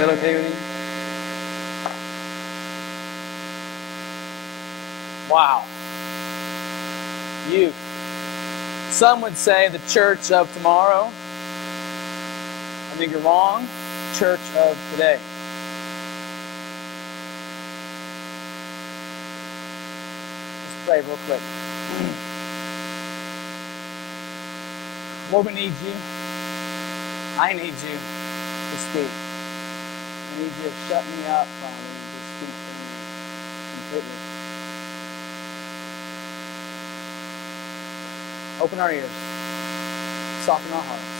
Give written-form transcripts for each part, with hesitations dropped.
that okay with you? Wow. Youth. Some would say the church of tomorrow. I think you're wrong. Church of today. Let's pray real quick. Lord, we need you. I need you to speak. I need you to shut me up, Father, and to speak to me completely. Open our ears. Soften our hearts.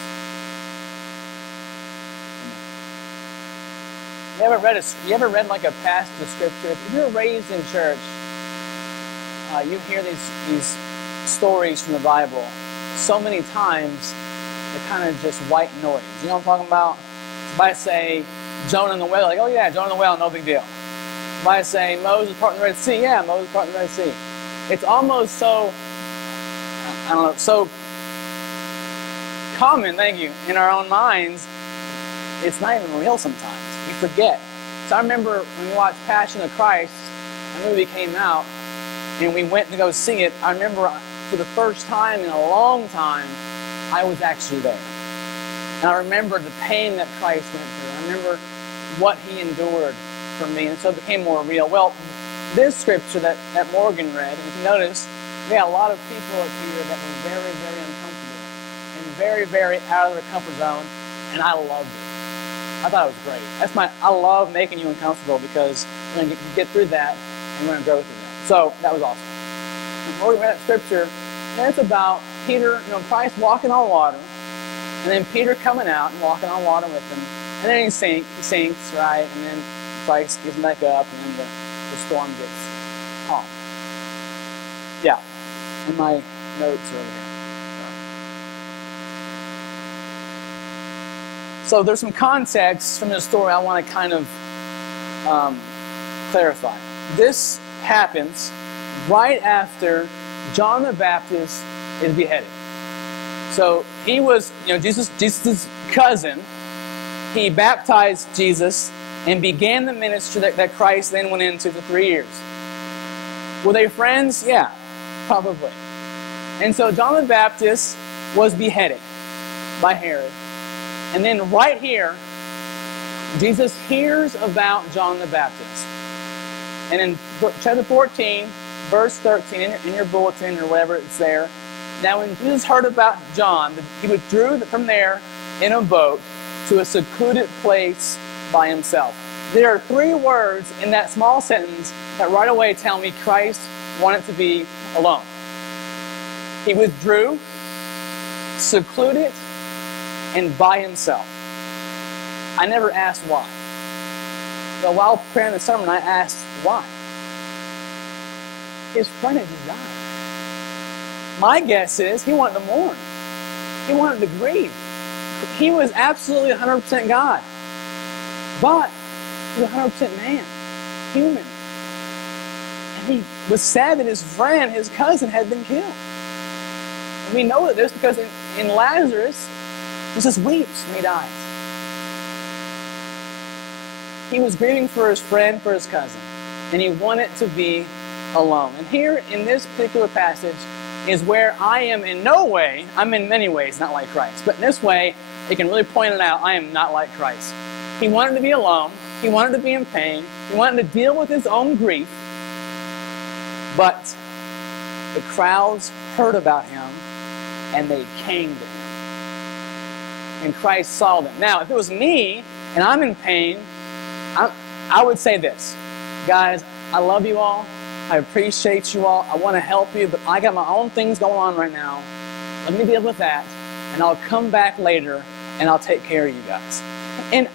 Amen. You ever read like a passage of scripture? If you're raised in church, you hear these stories from the Bible so many times. They're kind of just white noise. You know what I'm talking about? If I say Jonah and the whale, like, oh yeah, Jonah and the whale, no big deal. If I say Moses parting the Red Sea, yeah, Moses parting the Red Sea. It's almost so, I don't know, so common, thank you, in our own minds, it's not even real sometimes. We forget. So I remember when we watched Passion of Christ, the movie came out, and we went to go see it. I remember for the first time in a long time, I was actually there. And I remember the pain that Christ went through. I remember what he endured for me, and so it became more real. Well, this scripture that Morgan read, if you notice, we had a lot of people up here that were very, very uncomfortable and very, very out of their comfort zone, and I loved it. I thought it was great. I love making you uncomfortable because we're going to get through that and we're going to grow through that. So that was awesome. And Morgan read that scripture, and it's about Peter, Christ walking on water, and then Peter coming out and walking on water with him, and then he sinks, right? And then Christ gives him back up, and then the storm gets calm. Yeah, and my notes are over here. So there's some context from the story I want to kind of clarify. This happens right after John the Baptist is beheaded. So he was, Jesus' cousin. He baptized Jesus and began the ministry that Christ then went into for 3 years. Were they friends? Yeah, probably. And so John the Baptist was beheaded by Herod. And then right here, Jesus hears about John the Baptist. And in chapter 14, verse 13, in your bulletin or whatever it's there, now when Jesus heard about John, he withdrew from there in a boat to a secluded place by himself. There are 3 words in that small sentence that right away tell me Christ wanted to be alone. He withdrew, secluded, and by himself. I never asked why. But while preparing the sermon, I asked why. His friend had just died. My guess is he wanted to mourn. He wanted to grieve. He was absolutely 100% God. But he was 100% man, human. And he was sad that his friend, his cousin, had been killed. And we know this because in Lazarus, Jesus weeps when he dies. He was grieving for his friend, for his cousin, and he wanted to be alone. And here in this particular passage is where I am in no way, I'm in many ways not like Christ, but in this way, it can really point it out, I am not like Christ. He wanted to be alone, he wanted to be in pain, he wanted to deal with his own grief, but the crowds heard about him and they came to him. And Christ saw them. Now, if it was me and I'm in pain, I would say this. Guys, I love you all. I appreciate you all. I want to help you, but I got my own things going on right now. Let me deal with that, and I'll come back later, and I'll take care of you guys. And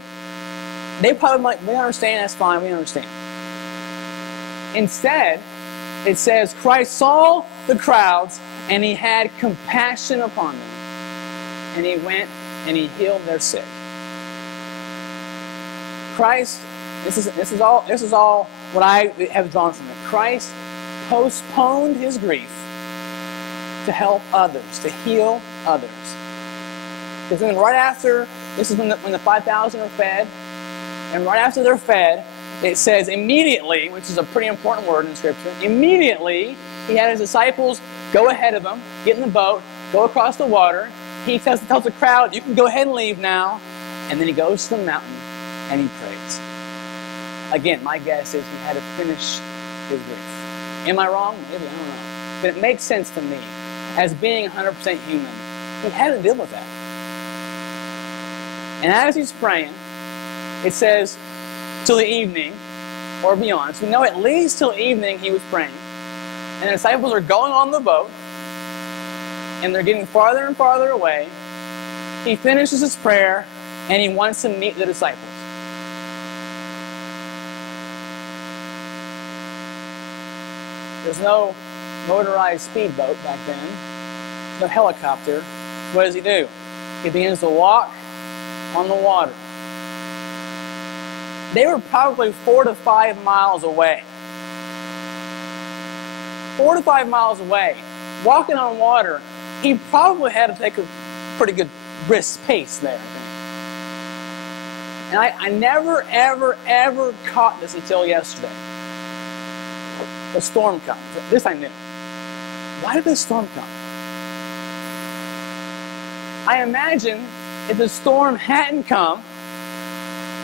they probably might, we understand, that's fine, we understand. Instead, it says, Christ saw the crowds, and he had compassion upon them. And he went and he healed their sick. Christ, this is all what I have drawn from it. Christ postponed his grief to help others, to heal others. Because then right after, this is when the 5,000 are fed, And right after they're fed, it says immediately, which is a pretty important word in Scripture, immediately he had his disciples go ahead of him, get in the boat, go across the water. He tells the crowd, you can go ahead and leave now. And then he goes to the mountain and he prays. Again, my guess is he had to finish his grief. Am I wrong? Maybe, I don't know. But it makes sense to me. As being 100% human, he had to deal with that. And as he's praying, it says, till the evening, or beyond. So we know at least till evening he was praying. And the disciples are going on the boat, and they're getting farther and farther away. He finishes his prayer, and he wants to meet the disciples. There's no motorized speedboat back then, no helicopter. What does he do? He begins to walk on the water. They were probably 4 to 5 miles away. 4 to 5 miles away. Walking on water, he probably had to take a pretty good brisk pace there, I think. And I never, ever, ever caught this until yesterday. The storm comes. This I knew. Why did the storm come? I imagine if the storm hadn't come,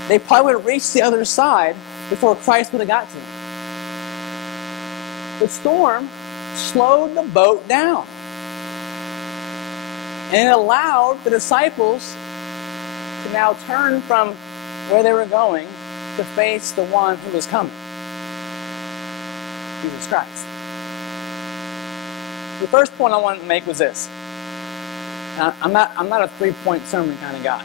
they probably would have reached the other side before Christ would have got to them. The storm slowed the boat down. And it allowed the disciples to now turn from where they were going to face the one who was coming. Jesus Christ. The first point I wanted to make was this. Now, I'm not a 3-point sermon kind of guy.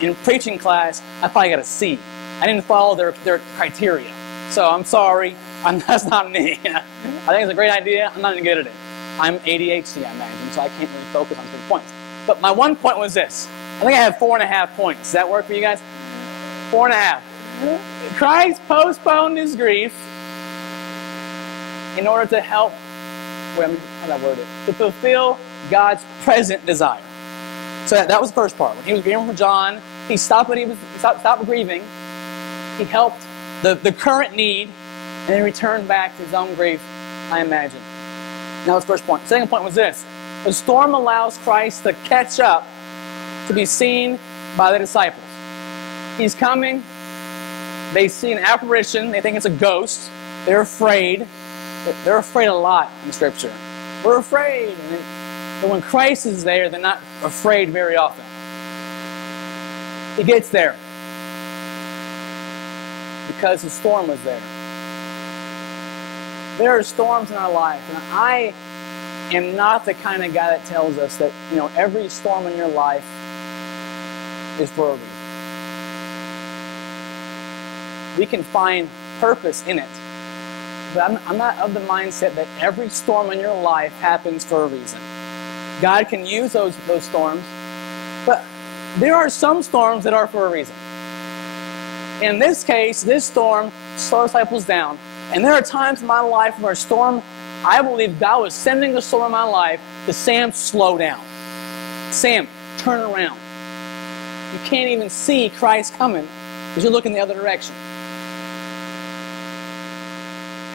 In preaching class, I probably got a C. I didn't follow their criteria. So I'm sorry. That's not me. I think it's a great idea. I'm not even good at it. I'm ADHD, I imagine, so I can't really focus on 3 points. But my one point was this. I think I have 4.5 points. Does that work for you guys? 4.5. Christ postponed his grief in order to help, how did I word it? To fulfill God's present desire. So that was the first part. When he was grieving for John, he stopped grieving. He helped the current need, and then returned back to his own grief, I imagine. That was the first point. Second point was this. The storm allows Christ to catch up, to be seen by the disciples. He's coming. They see an apparition. They think it's a ghost. They're afraid. They're afraid a lot in Scripture. We're afraid. But when Christ is there, they're not afraid very often. He gets there because the storm was there. There are storms in our life, and I am not the kind of guy that tells us that, every storm in your life is for a reason. We can find purpose in it, but I'm not of the mindset that every storm in your life happens for a reason. God can use those storms, but there are some storms that are for a reason. In this case, this storm slowed disciples down. And there are times in my life where a storm, I believe God was sending a storm in my life to Sam, slow down. Sam, turn around. You can't even see Christ coming because you're looking the other direction.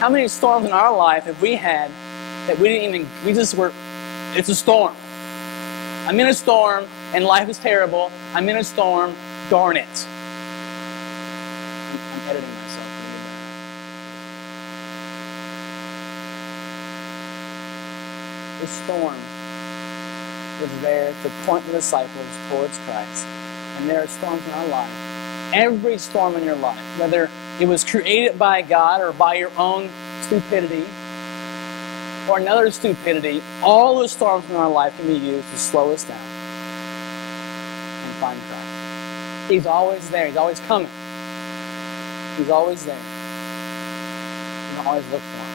How many storms in our life have we had that it's a storm. I'm in a storm and life is terrible. I'm in a storm, darn it. I'm editing myself. This storm was there to point the disciples towards Christ. And there are storms in our life. Every storm in your life, whether it was created by God or by your own stupidity or another stupidity, all the storms in our life can be used to slow us down and find Christ. He's always there. He's always coming. He's always there. You can always look for him.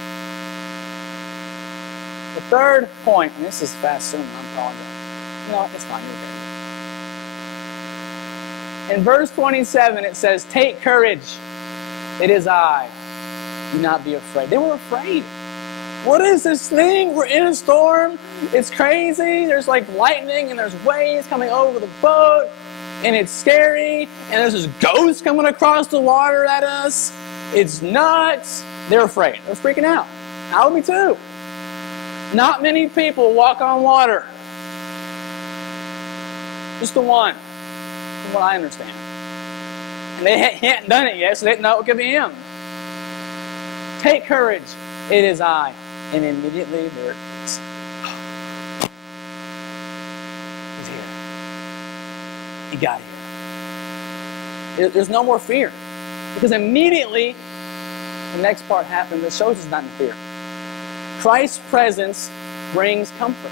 The third point, and this is fast sermon, I apologize. No, it's fine. You're good. In verse 27, it says, "Take courage. It is I. Do not be afraid." They were afraid. What is this thing? We're in a storm. It's crazy. There's like lightning and there's waves coming over the boat. and it's scary, and there's this ghost coming across the water at us. It's nuts. They're afraid. They're freaking out. I would be too. Not many people walk on water. Just the one, from what I understand. And they hadn't done it yet, so they didn't know it could be him. Take courage. It is I. And immediately there it is. He's here. He got here. There's no more fear. Because immediately, the next part happens that shows us not in fear. Christ's presence brings comfort.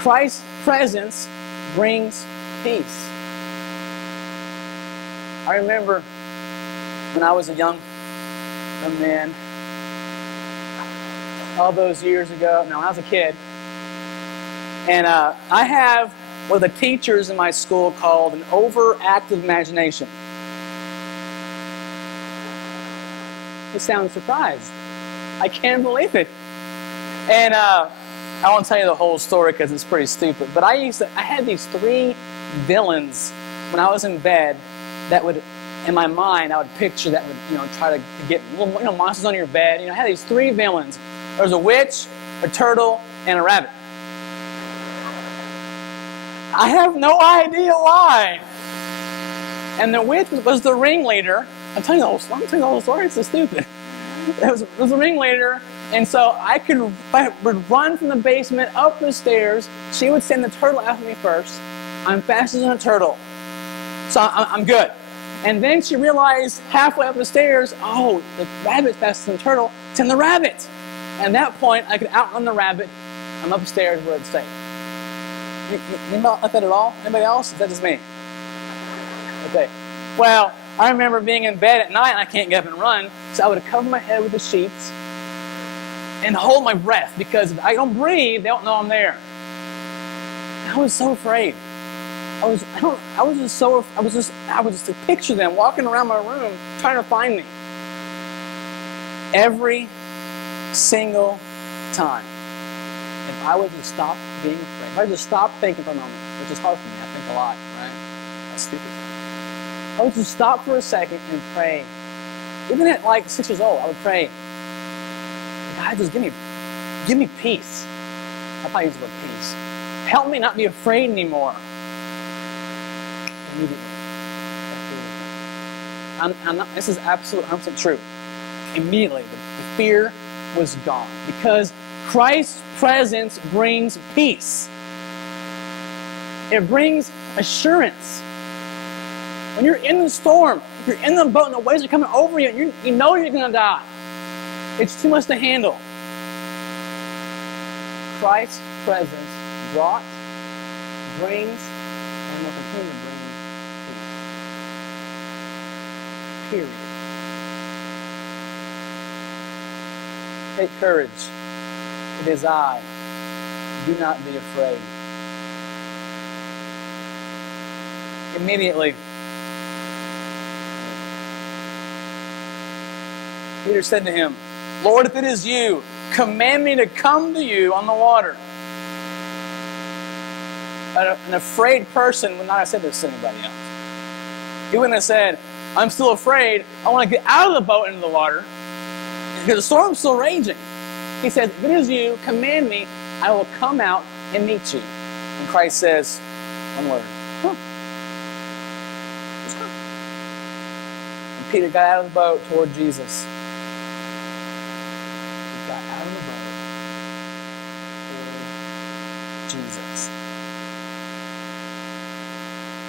Christ's presence brings peace. I remember when I was a young man, all those years ago, no, when I was a kid, and I have what the teachers in my school called an overactive imagination. You sound surprised. I can't believe it. And I won't tell you the whole story because it's pretty stupid, but I had these 3 villains when I was in bed that would, in my mind, I would picture that would, try to get little, monsters on your bed. I had these 3 villains. There was a witch, a turtle, and a rabbit. I have no idea why. And the witch was the ringleader. I'm telling you the whole story. It's so stupid. It was the ringleader, and so I would run from the basement up the stairs. She would send the turtle after me first. I'm faster than a turtle, so I'm good. And then she realized halfway up the stairs, oh, the rabbit's faster than the turtle. Send the rabbit. And at that point, I could outrun the rabbit. I'm upstairs where it's safe. Anybody like that at all? Anybody else? Is that just me? Okay. Well, I remember being in bed at night and I can't get up and run, so I would cover my head with the sheets and hold my breath because if I don't breathe, they don't know I'm there. I was so afraid. I was just to picture them walking around my room trying to find me. Every single time. If I would just stop being afraid, if I just stop thinking for a moment, which is hard for me, I think a lot, right? That's stupid. I would just stop for a second and pray. Even at like 6 years old, I would pray, God, just give me peace. I probably use the word peace. Help me not be afraid anymore. Immediately. This is absolute 100% true. Immediately, the fear was gone because Christ's presence brings peace. It brings assurance. When you're in the storm, if you're in the boat and the waves are coming over you, and you know you're going to die. It's too much to handle. Christ's presence brings, and will continue to bring peace. Period. Take courage. It is I. Do not be afraid. Immediately, Peter said to him, Lord, if it is you, command me to come to you on the water. An afraid person would not have said this to anybody else. He wouldn't have said, I'm still afraid. I want to get out of the boat into the water because the storm's still raging. He says, if it is you, command me, I will come out and meet you. And Christ says, one word, come. Just come. And Peter got out of the boat toward Jesus. He got out of the boat toward Jesus.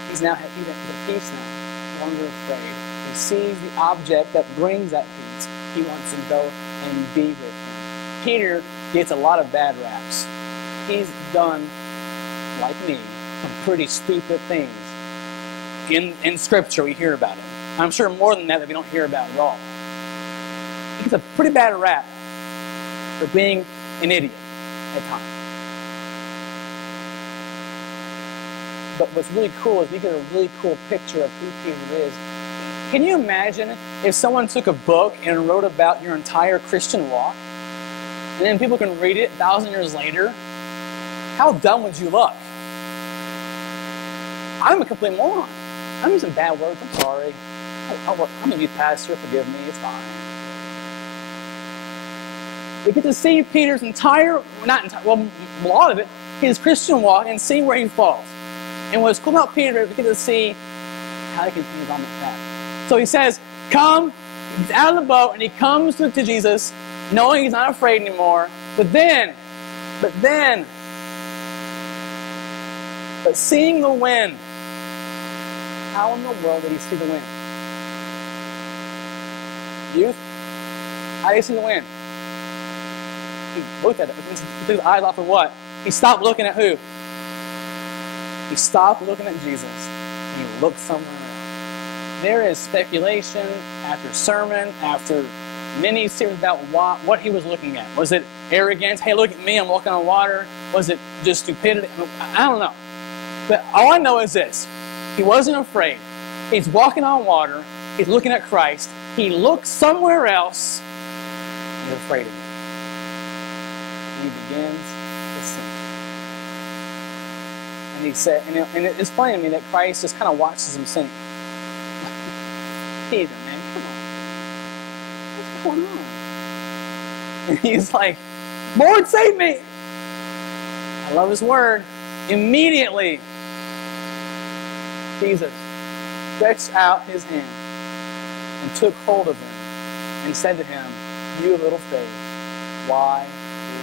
He's at peace now, no longer afraid. He sees the object that brings that peace. He wants to go and be with him. Peter gets a lot of bad raps. He's done, like me, some pretty stupid things. In Scripture, we hear about it. I'm sure more than that we don't hear about at all. He gets a pretty bad rap for being an idiot at times. But what's really cool is we get a really cool picture of who Peter is. Can you imagine if someone took a book and wrote about your entire Christian walk? And then people can read it 1,000 years later? How dumb would you look? I'm a complete moron. I'm using bad words. I'm sorry. I'm going to be pastor. Forgive me. It's fine. We get to see Peter's a lot of it, his Christian walk, and see where he falls. And what's cool about Peter is we get to see how he continues on the path. So he says, come, he's out of the boat, and he comes to Jesus, knowing he's not afraid anymore. But seeing the wind, how in the world did he see the wind? Youth, how do you see the wind? He looked at it. He took his eyes off of what? He stopped looking at who? He stopped looking at Jesus, and he looked somewhere else. There is speculation after sermon, after many series about what he was looking at. Was it arrogance? Hey, look at me, I'm walking on water. Was it just stupidity? I don't know. But all I know is this. He wasn't afraid. He's walking on water. He's looking at Christ. He looks somewhere else, and he's afraid of him. And he begins to sink. And he said, and it's funny to me that Christ just kind of watches him sink. Peter, man, come on. What's going on? And he's like, Lord, save me. I love his word. Immediately, Jesus stretched out his hand and took hold of him and said to him, you of little faith, why did you?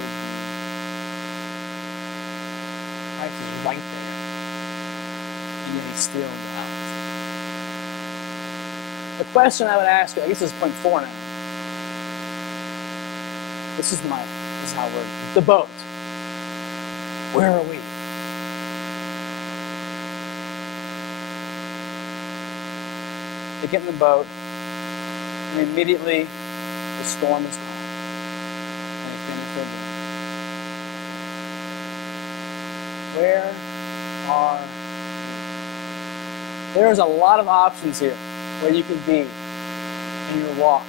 Christ is right there. And yet he still doubts. The question I would ask you, I guess this is point 4 now. This is how we're, the boat. Where are we? They get in the boat, and immediately the storm is calm. And it's been so good. Where are you? There's a lot of options here where you can be in your walk.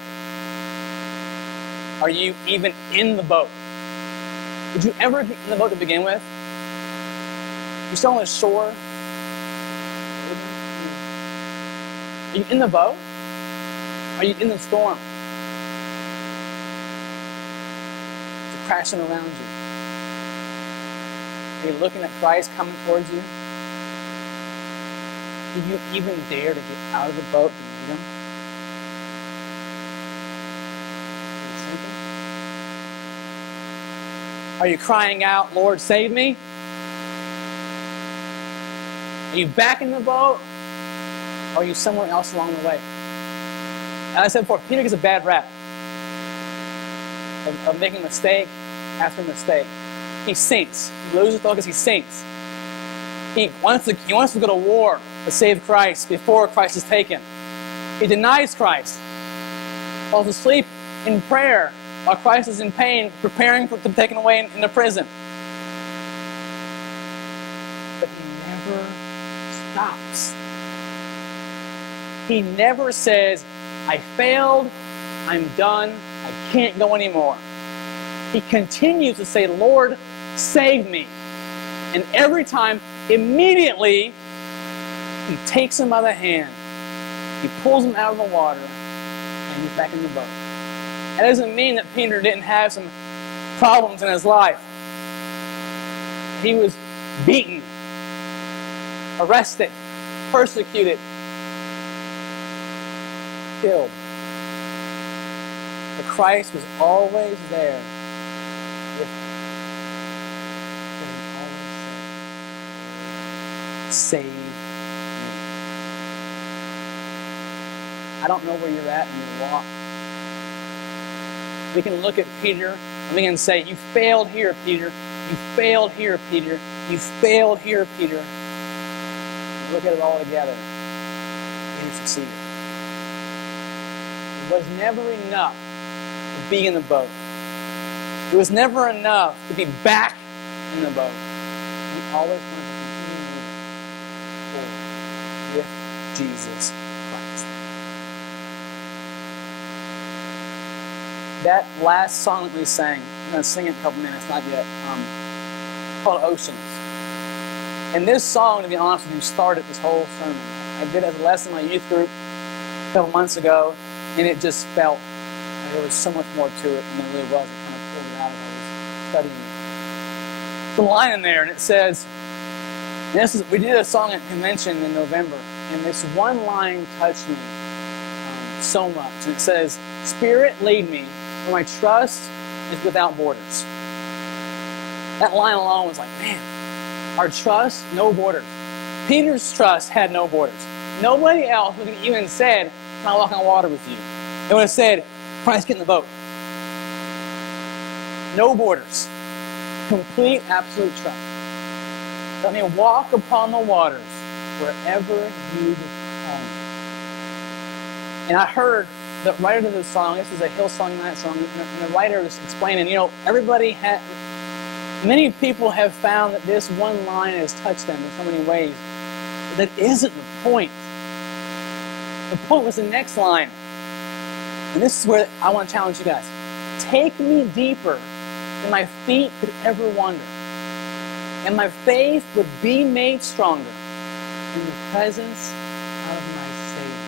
Are you even in the boat? Did you ever get in the boat to begin with? You're still on the shore? Are you in the boat? Are you in the storm? Is it crashing around you? Are you looking at Christ coming towards you? Do you even dare to get out of the boat to meet him? Are you crying out, Lord, save me? Are you back in the boat? Or are you somewhere else along the way? And I said before, Peter gets a bad rap of making mistake after mistake. He sinks. He loses focus. He sinks. He wants to go to war to save Christ before Christ is taken. He denies Christ. Falls asleep in prayer while Christ is in pain, preparing to be taken away into prison. But he never stops. He never says, I failed, I'm done, I can't go anymore. He continues to say, Lord, save me. And every time, immediately, he takes him by the hand, he pulls him out of the water, and he's back in the boat. That doesn't mean that Peter didn't have some problems in his life. He was beaten, arrested, persecuted, killed. But Christ was always there with him. He always said, save me. I don't know where you're at in your walk. We can look at Peter and we can say, you failed here, Peter. You failed here, Peter. You failed here, Peter. And look at it all together. You succeeded. It was never enough to be in the boat. It was never enough to be back in the boat. We always want to continue forward with Jesus Christ. That last song that we sang, I'm going to sing it in a couple minutes, not yet, called Oceans. And this song, to be honest with you, started this whole sermon. I did it as a lesson in my youth group a couple months ago, and it just felt like there was so much more to it than there really was. It kind of pulled it out as I was studying it. The line in there, and it says, we did a song at convention in November, and this one line touched me so much. And it says, "Spirit, lead me, for my trust is without borders." That line alone was like, man, our trust, no borders. Peter's trust had no borders. Nobody else would have even said, "Can I walk on water with you?" They would have said, "Christ, get in the boat." No borders. Complete, absolute trust. Let me walk upon the waters wherever you call me. And I heard the writer of this song, this is a Hillsong United song, and the writer is explaining, many people have found that this one line has touched them in so many ways. But that isn't the point. The point was the next line. And this is where I want to challenge you guys. Take me deeper than my feet could ever wander, and my faith would be made stronger in the presence of my Savior.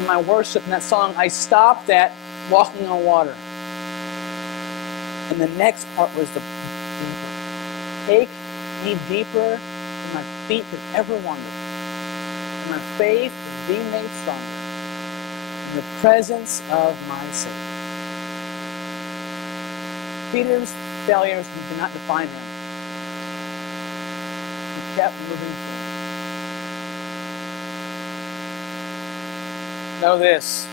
In my worship in that song, I stopped at walking on water. And the next part was the deeper. Take me deeper than my feet could ever wander, and my faith would be made stronger in the presence of my Savior. Peter's failures did not define him. He kept moving forward. Know this.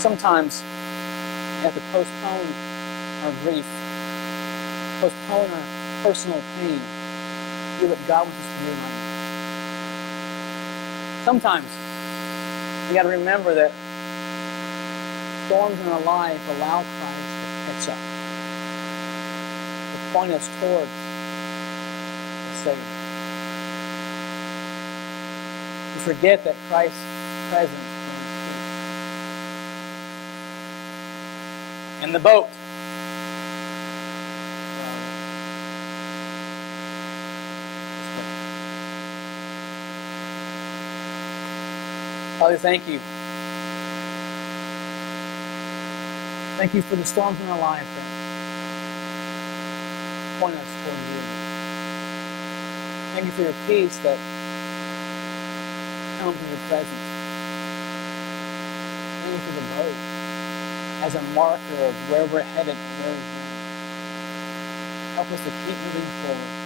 Sometimes we have to postpone our grief, postpone our personal pain, do what God wants us to do right now. Sometimes we got to remember that storms in our life allow Christ to catch up, to point us toward the Savior. We forget that Christ's presence brings peace. In the boat, Father, thank you. Thank you for the storms in our life that point us toward you. Thank you for your peace that comes in your presence. Thank you for the boat as a marker of where we're headed and where we're going. Help us to keep moving forward.